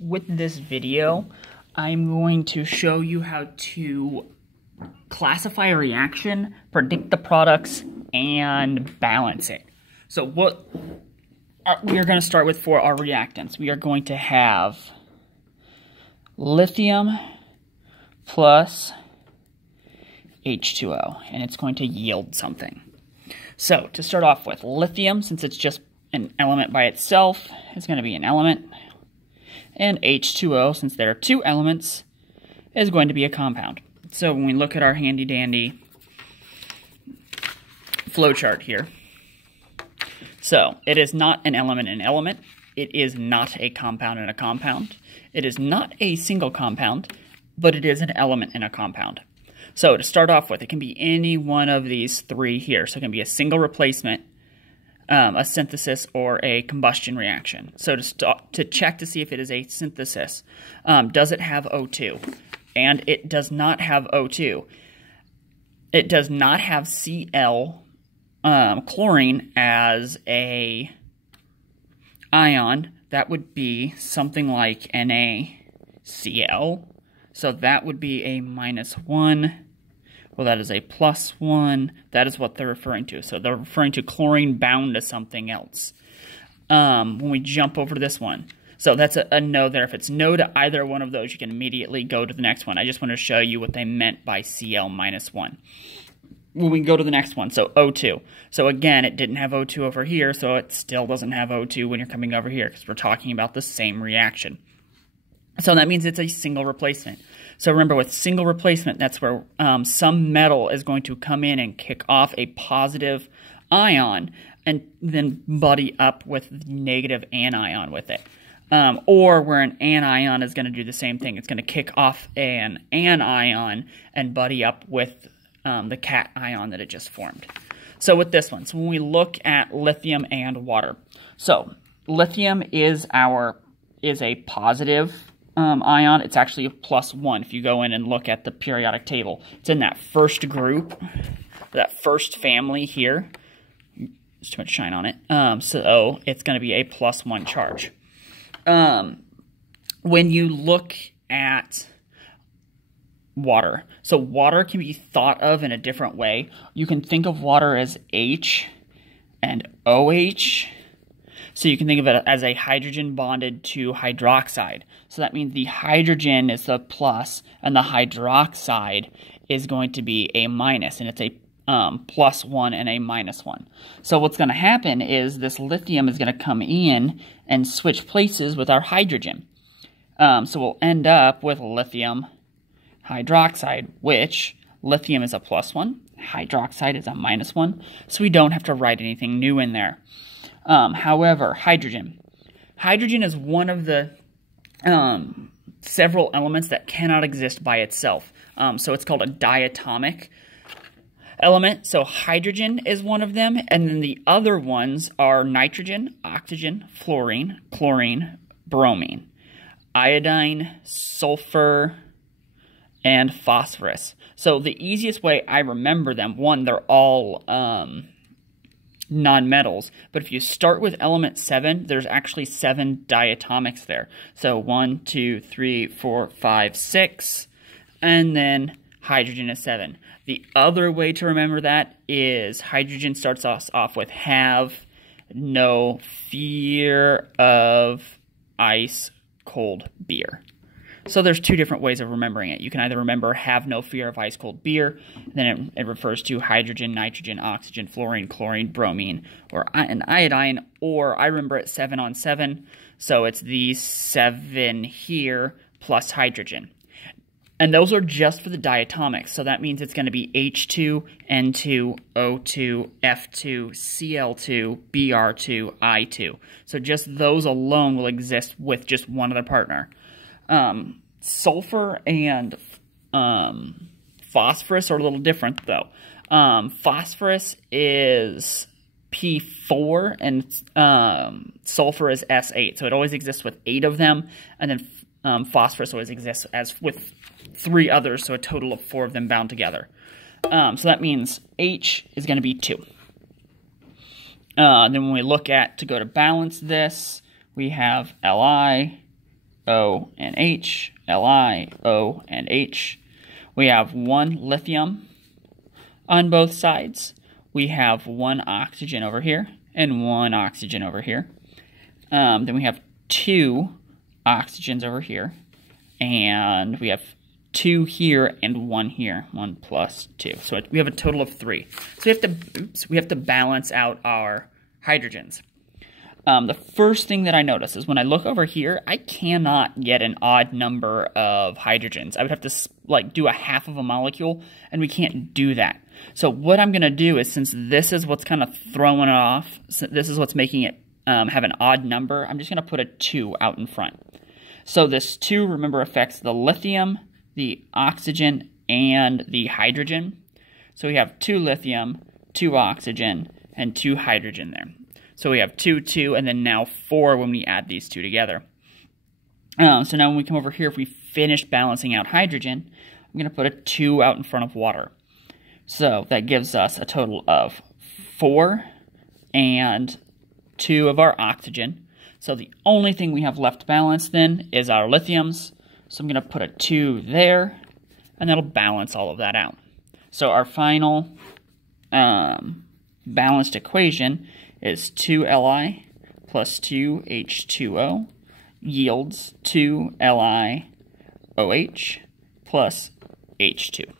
With this video, I'm going to show you how to classify a reaction, predict the products, and balance it. So what we are going to start with for our reactants. We are going to have lithium plus H2O, and it's going to yield something. So to start off with, lithium, since it's just an element by itself, is going to be an element. And H2O, since there are two elements, is going to be a compound. So when we look at our handy-dandy flowchart here, so it is not an element in an element. It is not a compound in a compound. It is not a single compound, but it is an element in a compound. So to start off with, it can be any one of these three here. So it can be a single replacement, a synthesis, or a combustion reaction. So to check to see if it is a synthesis, does it have O2? And it does not have O2. It does not have Cl, chlorine, as a ion. That would be something like NaCl. So that would be a -1. Well, that is a +1. That is what they're referring to. So they're referring to chlorine bound to something else. When we jump over to this one, so that's a no there. If it's no to either one of those, you can immediately go to the next one. I just want to show you what they meant by Cl -1. When we go to the next one, so O2. So again, it didn't have O2 over here, so it still doesn't have O2 when you're coming over here, because we're talking about the same reaction. So that means it's a single replacement. So remember, with single replacement, that's where some metal is going to come in and kick off a positive ion and then buddy up with the negative anion with it. Or where an anion is going to do the same thing. It's going to kick off an anion and buddy up with the cation that it just formed. So with this one, so when we look at lithium and water, so lithium is a positive ion. It's actually a +1 if you go in and look at the periodic table. It's in that first group, that first family here. There's too much shine on it. So it's going to be a +1 charge. When you look at water, so water can be thought of in a different way. You can think of water as H and OH. So you can think of it as a hydrogen bonded to hydroxide. So that means the hydrogen is the plus and the hydroxide is going to be a minus, and it's a +1 and a -1. So what's going to happen is this lithium is going to come in and switch places with our hydrogen. So we'll end up with lithium hydroxide, which lithium is a +1, hydroxide is a -1, so we don't have to write anything new in there. However, hydrogen. Hydrogen is one of the several elements that cannot exist by itself. So it's called a diatomic element. So hydrogen is one of them, and then the other ones are nitrogen, oxygen, fluorine, chlorine, bromine, iodine, sulfur, and phosphorus. So the easiest way I remember them, one, they're all non-metals, but if you start with element 7, there's actually 7 diatomics there. So 1, 2, 3, 4, 5, 6, and then hydrogen is 7. The other way to remember that is hydrogen starts us off with have no fear of ice cold beer. So there's two different ways of remembering it. You can either remember have no fear of ice cold beer, then it refers to hydrogen, nitrogen, oxygen, fluorine, chlorine, bromine, or an iodine, or I remember it 7 on 7, so it's these 7 here plus hydrogen. And those are just for the diatomics, so that means it's going to be H2, N2, O2, F2, Cl2, Br2, I2. So just those alone will exist with just one other partner. Sulfur and phosphorus are a little different, though. Phosphorus is P4, and sulfur is S8. So it always exists with 8 of them, and then phosphorus always exists as with 3 others, so a total of 4 of them bound together. So that means H is going to be 2. Then when we look at, to go to balance this, we have Li, O, and H, Li, O, and H. We have 1 lithium on both sides. We have 1 oxygen over here and 1 oxygen over here. Then we have 2 oxygens over here, and we have 2 here and 1 here, 1 plus 2. So we have a total of 3. So we have to balance out our hydrogens. The first thing that I notice is when I look over here, I cannot get an odd number of hydrogens. I would have to like do a half of a molecule, and we can't do that. So what I'm going to do is, since this is what's kind of throwing it off, so this is what's making it have an odd number, I'm just going to put a 2 out in front. So this 2, remember, affects the lithium, the oxygen, and the hydrogen. So we have 2 lithium, 2 oxygen, and 2 hydrogen there. So we have 2, 2, and then now 4 when we add these 2 together. So now when we come over here, if we finish balancing out hydrogen, I'm going to put a 2 out in front of water. So that gives us a total of 4 and 2 of our oxygen. So the only thing we have left balanced then is our lithiums. So I'm going to put a 2 there, and that'll balance all of that out. So our final balanced equation is 2Li plus 2H2O yields 2LiOH plus H2.